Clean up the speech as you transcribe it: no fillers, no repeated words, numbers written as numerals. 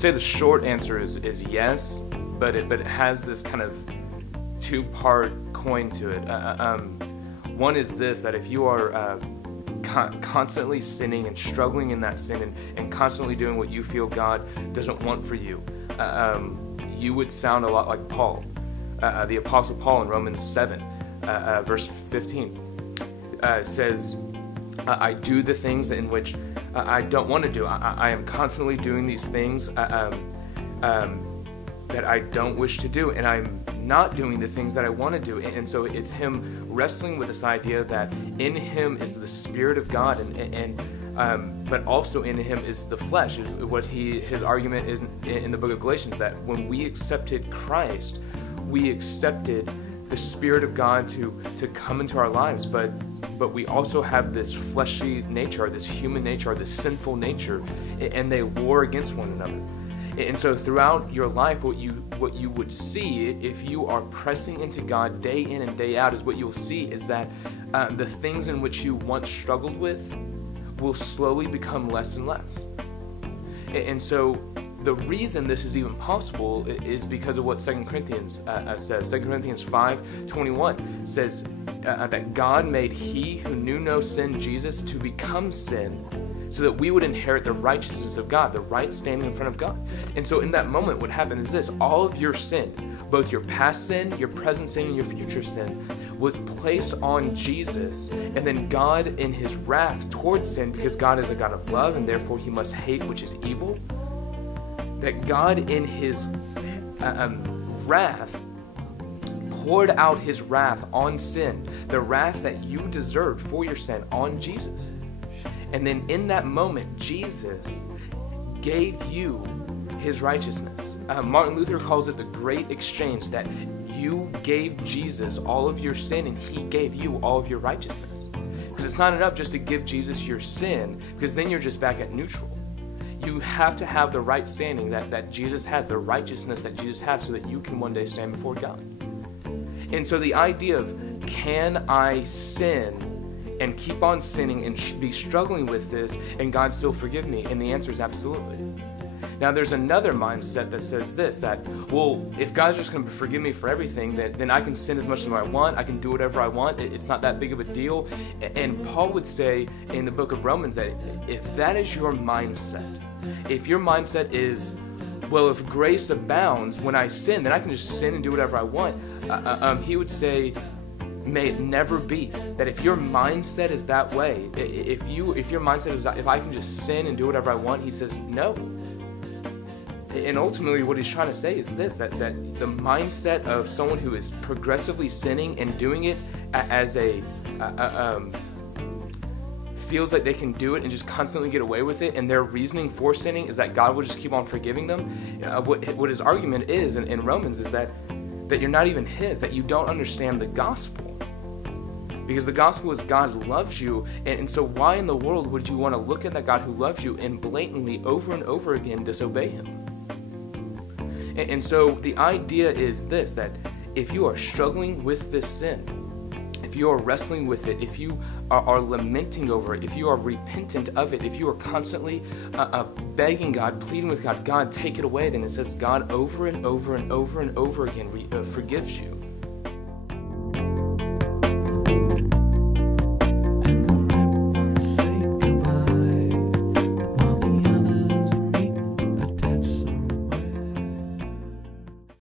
say the short answer is yes, but it has this kind of two-part coin to it. One is this, that if you are constantly sinning and struggling in that sin and constantly doing what you feel God doesn't want for you, you would sound a lot like Paul, the Apostle Paul in Romans 7, verse 15, says, I do the things in which I don't want to do. I am constantly doing these things that I don't wish to do, and I'm not doing the things that I want to do. And so it's him wrestling with this idea that in him is the Spirit of God, but also in him is the flesh. What his argument is in the book of Galatians, that when we accepted Christ, we accepted the Spirit of God to come into our lives, but we also have this fleshly nature, or this human nature, or this sinful nature, and they war against one another. And so throughout your life, what you would see if you are pressing into God day in and day out is what you'll see is that the things in which you once struggled with will slowly become less and less. And so the reason this is even possible is because of what 2 Corinthians says. 2 Corinthians 5:21 says that God made he who knew no sin, Jesus, to become sin, so that we would inherit the righteousness of God, the right standing in front of God. And so in that moment, what happened is this: all of your sin, both your past sin, your present sin, and your future sin, was placed on Jesus. And then God, in his wrath towards sin, because God is a God of love and therefore he must hate which is evil, that God in his wrath poured out his wrath on sin, the wrath that you deserved for your sin, on Jesus. And then in that moment, Jesus gave you his righteousness. Martin Luther calls it the great exchange, that you gave Jesus all of your sin and he gave you all of your righteousness. Because it's not enough just to give Jesus your sin, because then you're just back at neutral. You have to have the right standing that Jesus has, the righteousness that Jesus has, so that you can one day stand before God. And so the idea of, can I sin and keep on sinning and be struggling with this and God still forgive me? And the answer is absolutely. Now there's another mindset that says this, that, well, if God's just going to forgive me for everything, then I can sin as much as I want, I can do whatever I want, it's not that big of a deal. And Paul would say in the book of Romans that if that is your mindset, if your mindset is, well, if grace abounds, when I sin, then I can just sin and do whatever I want, he would say, may it never be. That if your mindset is that way, if your mindset is that if I can just sin and do whatever I want, he says no. And ultimately what he's trying to say is this, that the mindset of someone who is progressively sinning and doing it as feels like they can do it and just constantly get away with it, and their reasoning for sinning is that God will just keep on forgiving them. What his argument is in Romans is that you're not even his, that you don't understand the gospel. Because the gospel is God loves you, and so why in the world would you want to look at that God who loves you and blatantly over and over again disobey him? And so the idea is this, that if you are struggling with this sin, if you are wrestling with it, if you are lamenting over it, if you are repentant of it, if you are constantly begging God, pleading with God, God, take it away, then it says God over and over and over and over again forgives you.